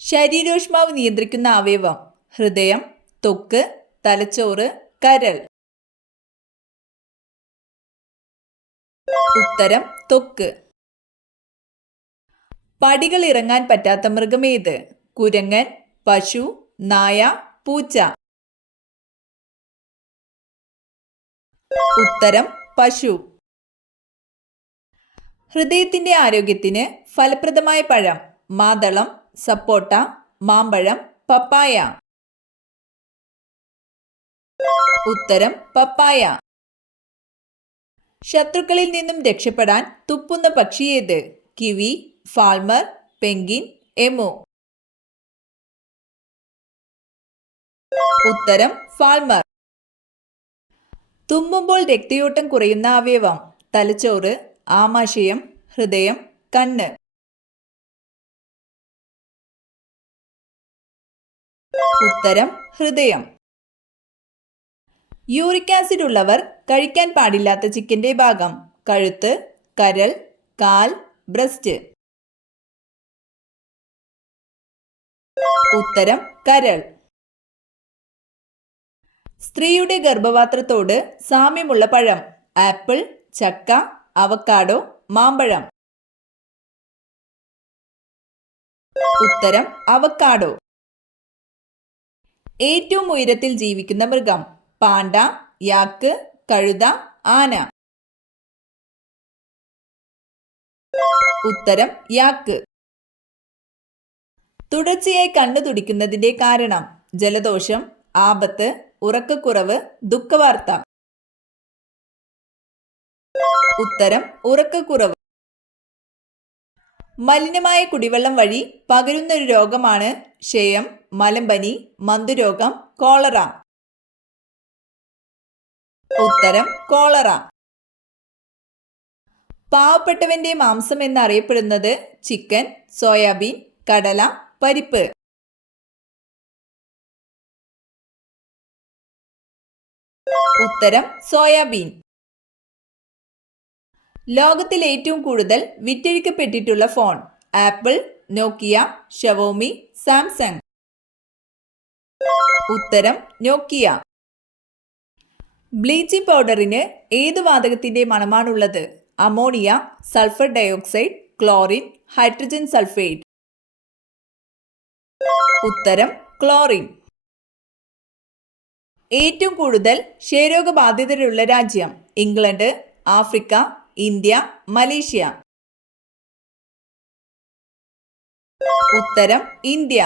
ശരീരോഷ്മാവ് നിയന്ത്രിക്കുന്ന അവയവം: ഹൃദയം, ത്വക്ക്, തലച്ചോറ്, കരൾ. ഉത്തരം ത്വക്ക്. പടികൾ ഇറങ്ങാൻ പറ്റാത്ത മൃഗമേത്? കുരങ്ങൻ, പശു, നായ, പൂച്ച. ഉത്തരം പശു. ഹൃദയത്തിന്റെ ആരോഗ്യത്തിന് ഫലപ്രദമായ പഴം: മാതളം, സപ്പോട്ട, മാമ്പഴം, പപ്പായ. ഉത്തരം പപ്പായ. ശത്രുക്കളിൽ നിന്നും രക്ഷപ്പെടാൻ തുപ്പുന്ന പക്ഷി ഏത്? Kiwi, fulmar, penguin, emu. ഉത്തരം ഫാൾമർ. തുമ്മുമ്പോൾ രക്തയോട്ടം കുറയുന്ന അവയവം: തലച്ചോറ്, ആമാശയം, ഹൃദയം, കണ്ണ്. ഉത്തരം ഹൃദയം. യൂറിക് ആസിഡ് ഉള്ളവർ കഴിക്കാൻ പാടില്ലാത്ത ചിക്കന്റെ ഭാഗം: കഴുത്ത്, കരൾ, കാൽ, ബ്രസ്റ്റ്. ഉത്തരം കരൾ. സ്ത്രീയുടെ ഗർഭപാത്രത്തോട് സാമ്യമുള്ള പഴം: ആപ്പിൾ, ചക്ക, അവക്കാഡോ, മാമ്പഴം. ഉത്തരം അവക്കാഡോ. ഏറ്റവും ഉയരത്തിൽ ജീവിക്കുന്ന മൃഗം: പാണ്ട, യാക്ക്, കഴുത, ആന. ഉത്തരം യാക്ക്. തുടർച്ചയായി കണ്ണു തുടിക്കുന്നതിന്റെ കാരണം: ജലദോഷം, ആപത്ത്, ഉറക്കക്കുറവ്, ദുഃഖവാർത്ത. ഉത്തരം ഉറക്കക്കുറവ്. മലിനമായ കുടിവെള്ളം വഴി പകരുന്ന ഒരു രോഗമാണ് ക്ഷയം, മലമ്പനി, മന്തുരോഗം, കോളറ. ഉത്തരം കോളറ. പാവപ്പെട്ടവന്റെ മാംസം എന്നറിയപ്പെടുന്നത്: ചിക്കൻ, സോയാബീൻ, കടല, പരിപ്പ്. ഉത്തരം സോയാബീൻ. ലോകത്തിൽ ഏറ്റവും കൂടുതൽ വിറ്റഴിക്കപ്പെട്ടിട്ടുള്ള phone: Apple, Nokia, Xiaomi, Samsung. ഉത്തരം നോക്കിയ. ബ്ലീച്ചിങ് പൗഡറിന് ഏതു വാതകത്തിന്റെ മണമാണുള്ളത്? Ammonia, sulphur dioxide, chlorine, hydrogen sulphate. ഉത്തരം ക്ലോറിൻ. ഏറ്റവും കൂടുതൽ ക്ഷയരോഗബാധിതരുള്ള രാജ്യം: ഇംഗ്ലണ്ട്, ആഫ്രിക്ക, ഇന്ത്യ, മലേഷ്യ. ഉത്തരം ഇന്ത്യ.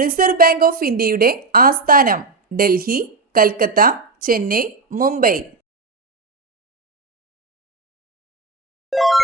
റിസർവ് ബാങ്ക് ഓഫ് ഇന്ത്യയുടെ ആസ്ഥാനം: ഡൽഹി, കൽക്കത്ത, ചെന്നൈ, മുംബൈ.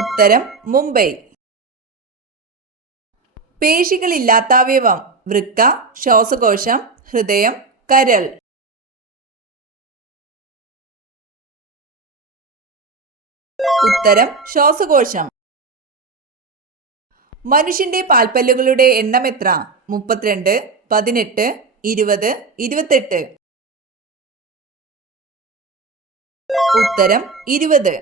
ഉത്തരം മുംബൈ. പേശികളില്ലാത്ത അവയവം: വൃക്ക, ശ്വാസകോശം, ഹൃദയം, കരൾ. ഉത്തരം ശ്വാസകോശം. മനുഷ്യന്റെ പാൽപ്പല്ലുകളുടെ എണ്ണം എത്ര? 32, 18, 20, 28. ഉത്തരം 20.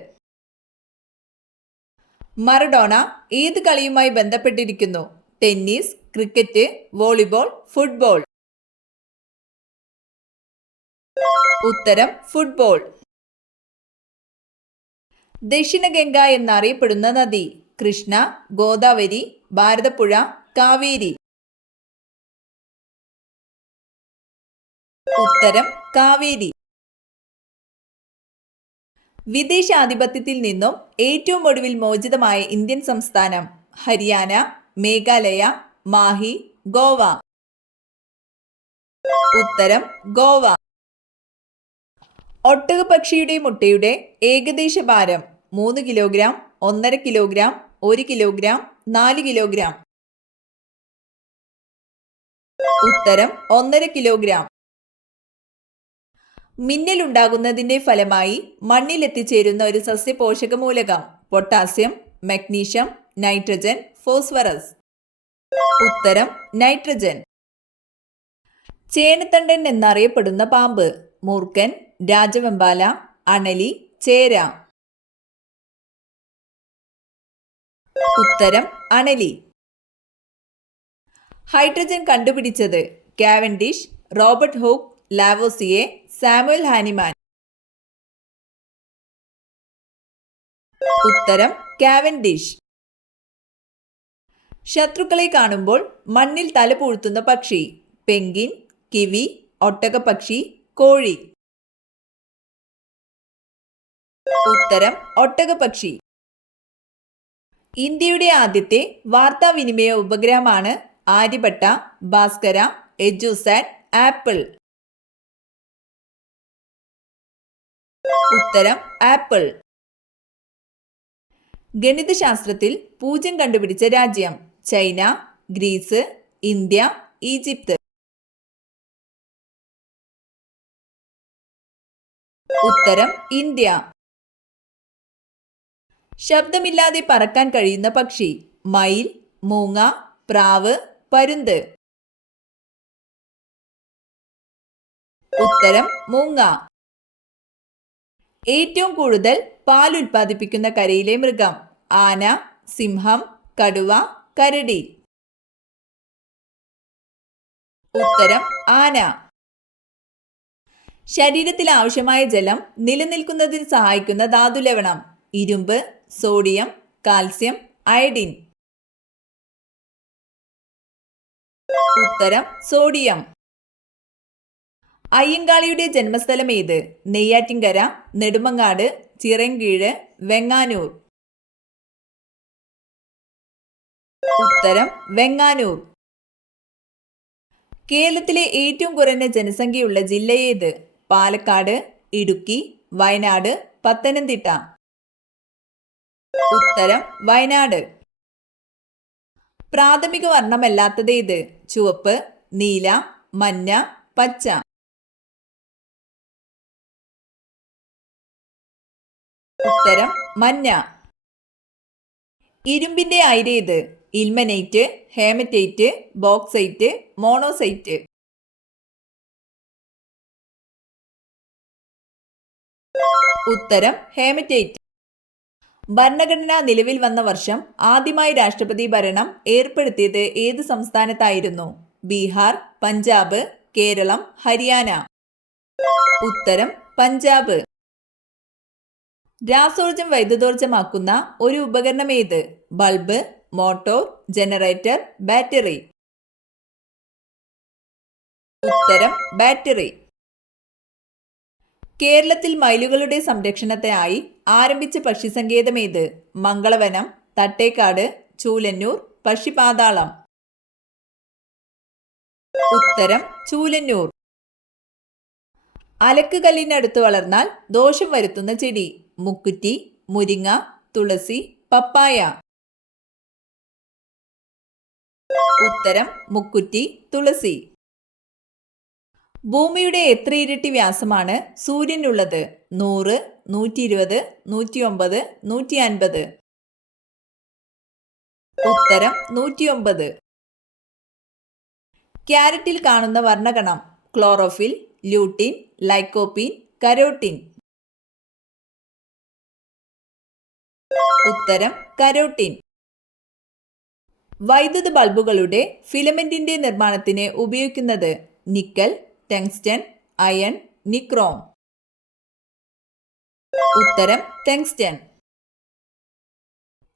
മറഡോണ ഏത് കളിയുമായി ബന്ധപ്പെട്ടിരിക്കുന്നു? Tennis, cricket, volleyball, football. ഉത്തരം ഫുട്ബോൾ. ദക്ഷിണഗംഗ എന്നറിയപ്പെടുന്ന നദി: കൃഷ്ണ, ഗോദാവരി, ഭാരതപ്പുഴ, കാവേരി. ഉത്തരം കാവേരി. വിദേശാധിപത്യത്തിൽ നിന്നും ഏറ്റവും ഒടുവിൽ മോചിതമായ ഇന്ത്യൻ സംസ്ഥാനം: ഹരിയാന, മേഘാലയ, മാഹി, ഗോവ. ഉത്തരം ഗോവ. ഒട്ടകപ്പക്ഷിയുടെ മുട്ടയുടെ ഏകദേശ ഭാരം: 3 കിലോഗ്രാം, 1.5 കിലോഗ്രാം, 1 കിലോഗ്രാം, 4 കിലോഗ്രാം. ഉത്തരം 1.5 കിലോഗ്രാം. മിന്നലുണ്ടാകുന്നതിന്റെ ഫലമായി മണ്ണിലെത്തിച്ചേരുന്ന ഒരു സസ്യപോഷക മൂലകം: പൊട്ടാസ്യം, മഗ്നീഷ്യം, നൈട്രജൻ, ഫോസ്ഫറസ്. ഉത്തരം നൈട്രജൻ. ചേനത്തണ്ടൻ എന്നറിയപ്പെടുന്ന പാമ്പ്: മൂർഖൻ, രാജവെമ്പാല, അണലി, ചേര. ഉത്തരം അണലി. ഹൈഡ്രജൻ കണ്ടുപിടിച്ചത് Cavendish, Robert Hooke, Lavoisier, Samuel Hahnemann. ഉത്തരം കാവൻഡിഷ്. ശത്രുക്കളെ കാണുമ്പോൾ മണ്ണിൽ തല പൂഴ്ത്തുന്ന പക്ഷി പെൻഗ്വിൻ, കിവി, ഒട്ടകപ്പക്ഷി, കോഴി. ഉത്തരം ഒട്ടകപ്പക്ഷി. ഇന്ത്യയുടെ ആദ്യത്തെ വാർത്താവിനിമയ ഉപഗ്രഹമാണ് ആര്യഭട്ട, ഭാസ്കര, എജുസാറ്റ്, ആപ്പിൾ. ഉത്തരം ആപ്പിൾ. ഗണിതശാസ്ത്രത്തിൽ പൂജ്യം കണ്ടുപിടിച്ച രാജ്യം ചൈന, ഗ്രീസ്, ഇന്ത്യ, ഈജിപ്ത്. ഉത്തരം ഇന്ത്യ. ശബ്ദമില്ലാതെ പറക്കാൻ കഴിയുന്ന പക്ഷി മയിൽ, മൂങ്ങ, പ്രാവ്, പരുന്ത്. ഉത്തരം മൂങ്ങ. ഏറ്റവും കൂടുതൽ പാൽ ഉൽപ്പാദിപ്പിക്കുന്ന കരയിലെ മൃഗം ആന, സിംഹം, കടുവ, കരടി. ഉത്തരം ആന. ശരീരത്തിൽ ആവശ്യമായ ജലം നിലനിൽക്കുന്നതിന് സഹായിക്കുന്ന ധാതുലവണം ഇരുമ്പ്, സോഡിയം, കാൽസ്യം, അയഡിൻ. ഉത്തരം സോഡിയം. അയ്യങ്കാളിയുടെ ജന്മസ്ഥലം ഏത്? നെയ്യാറ്റിൻകര, നെടുമങ്ങാട്, ചിറയൻകീഴ്, വെങ്ങാനൂർ. ഉത്തരം വെങ്ങാനൂർ. കേരളത്തിലെ ഏറ്റവും കുറഞ്ഞ ജനസംഖ്യയുള്ള ജില്ല ഏത്? പാലക്കാട്, ഇടുക്കി, വയനാട്, പത്തനംതിട്ട. ഉത്തരം വയനാട്. പ്രാഥമിക വർണ്ണമല്ലാത്തതേത്? ചുവപ്പ്, നീല, മഞ്ഞ, പച്ച. ഉത്തരം മഞ്ഞ. ഇരുമ്പിന്റെ അയിരേത്? Ilmenite, haematite, bauxite, monazite. ഉത്തരം ഹേമറ്റൈറ്റ്. ഭരണഘടന നിലവിൽ വന്ന വർഷം ആദ്യമായി രാഷ്ട്രപതി ഭരണം ഏർപ്പെടുത്തിയത് ഏത് സംസ്ഥാനത്തായിരുന്നു? ബീഹാർ, പഞ്ചാബ്, കേരളം, ഹരിയാന. ഉത്തരം പഞ്ചാബ്. രാസോർജം വൈദ്യുതോർജമാക്കുന്ന ഒരു ഉപകരണം ഏത്? Bulb, motor, generator, battery. ഉത്തരം ബാറ്ററി. കേരളത്തിൽ മയിലുകളുടെ സംരക്ഷണത്തിനായി ആരംഭിച്ച പക്ഷിസങ്കേതം ഏത്? മംഗളവനം, തട്ടേക്കാട്, ചൂലന്നൂർ, പക്ഷിപാതാളം. ഉത്തരം ചൂലന്നൂർ. അലക്കുകല്ലിനടുത്ത് വളർന്നാൽ ദോഷം വരുത്തുന്ന ചെടി മുക്കുറ്റി, മുരിങ്ങ, തുളസി, പപ്പായ. ഉത്തരം മുക്കുറ്റി, തുളസി. ഭൂമിയുടെ എത്ര ഇരട്ടി വ്യാസമാണ് സൂര്യനുള്ളത്? 100, 120, 109, 150. ഉത്തരം 109. ക്യാരറ്റിൽ കാണുന്ന വർണ്ണകണം ക്ലോറോഫിൽ, ല്യൂട്ടിൻ, ലൈക്കോപ്പീൻ, കരോട്ടിൻ. ഉത്തരം കരോട്ടിൻ. വൈദ്യുത ബൾബുകളുടെ ഫിലമെന്റിന്റെ നിർമ്മാണത്തിന് ഉപയോഗിക്കുന്നത് നിക്കൽ, ടങ്സ്റ്റൺ, അയൺ, നിക്രോം. ഉത്തരം ടങ്സ്റ്റൺ.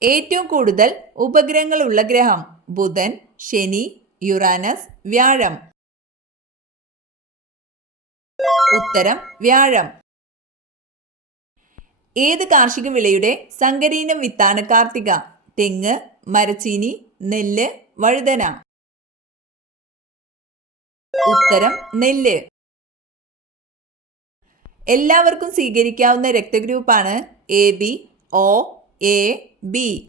ഏറ്റവും കൂടുതൽ ഉപഗ്രഹങ്ങളുള്ള ഗ്രഹം ബുധൻ, ശനി, യുറാനസ്, വ്യാഴം. ഉത്തരം വ്യാഴം. ഏത് കാർഷിക വിളയുടെ സങ്കരയിനം വിത്താണ് കാർത്തിക? തെങ്ങ്, മരച്ചീനി, നെല്ല്, വഴുതന. ഉത്തരം നെല്ല്. എല്ലാവർക്കും സ്വീകരിക്കാവുന്ന രക്തഗ്രൂപ്പാണ് AB, O, A, B.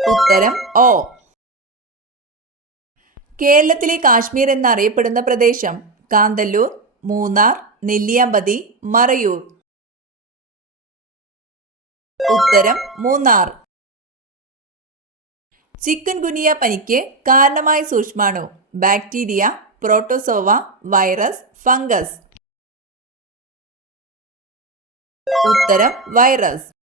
ഉത്തരം O. കേരളത്തിലെ കാശ്മീർ എന്നറിയപ്പെടുന്ന പ്രദേശം കാന്തല്ലൂർ, മൂന്നാർ, നെല്ലിയാമ്പതി, മറയൂർ. ഉത്തരം മൂന്നാർ. ചിക്കൻ ഗുനിയ പനിക്ക് കാരണമായ സൂക്ഷ്മാണു ബാക്ടീരിയ, പ്രോട്ടോസോവ, വൈറസ്, ഫംഗസ്. ഉത്തരം വൈറസ്.